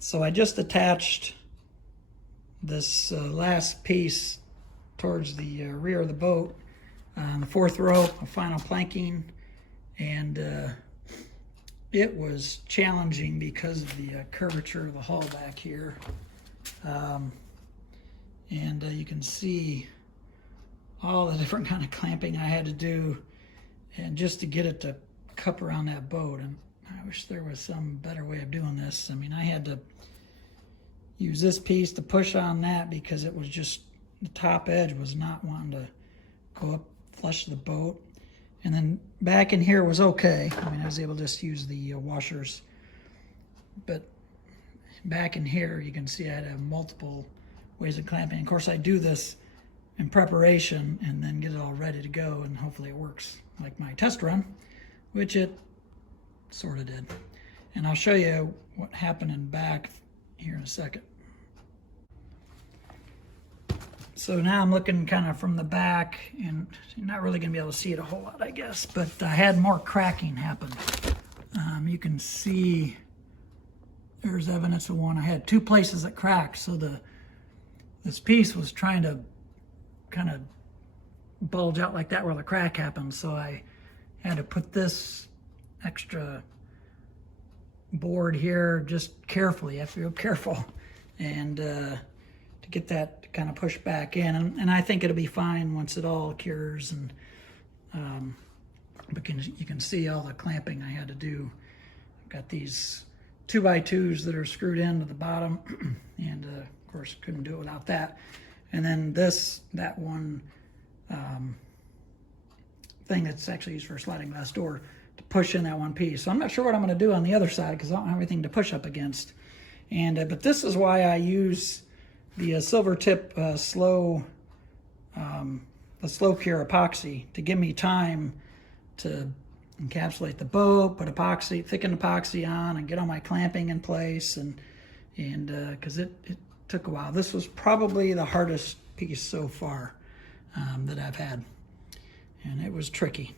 So I just attached this last piece towards the rear of the boat, the fourth rope of final planking, and it was challenging because of the curvature of the hull back here. You can see all the different kind of clamping I had to do, and just to get it to cup around that boat. And I wish there was some better way of doing this. I mean, I had to use this piece to push on that because it was just, the top edge was not wanting to go up flush the boat. And then back in here was okay. I mean, I was able to just use the washers. But back in here, you can see I had to have multiple ways of clamping. Of course, I do this in preparation and then get it all ready to go, and hopefully it works like my test run, which it sort of did. And I'll show you what happened in back here in a second. So now I'm looking kind of from the back, and you're not really going to be able to see it a whole lot, I guess, but I had more cracking happen. You can see there's evidence of one. I had two places that cracked, so this piece was trying to kind of bulge out like that where the crack happened, so I had to put this extra board here just carefully. You have to be careful, and to get that kind of pushed back in, and I think it'll be fine once it all cures. And you can see all the clamping I had to do. I've got these 2x2s that are screwed into the bottom, and of course couldn't do it without that. And then that one thing that's actually used for a sliding glass door to push in that one piece. So I'm not sure what I'm going to do on the other side because I don't have anything to push up against. And but this is why I use the silver tip the slow cure epoxy to give me time to encapsulate the boat, put epoxy, thicken epoxy on, and get all my clamping in place. And because it took a while. This was probably the hardest piece so far that I've had, and it was tricky.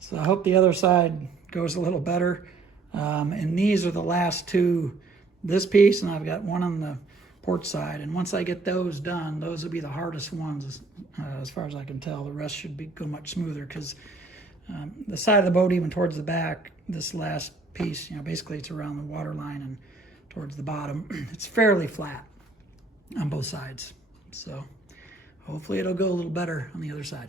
So I hope the other side goes a little better. And these are the last two, this piece, and I've got one on the port side. And once I get those done, those will be the hardest ones as far as I can tell. The rest should go much smoother because the side of the boat, even towards the back, this last piece, basically it's around the water line and towards the bottom, it's fairly flat on both sides. So hopefully it'll go a little better on the other side.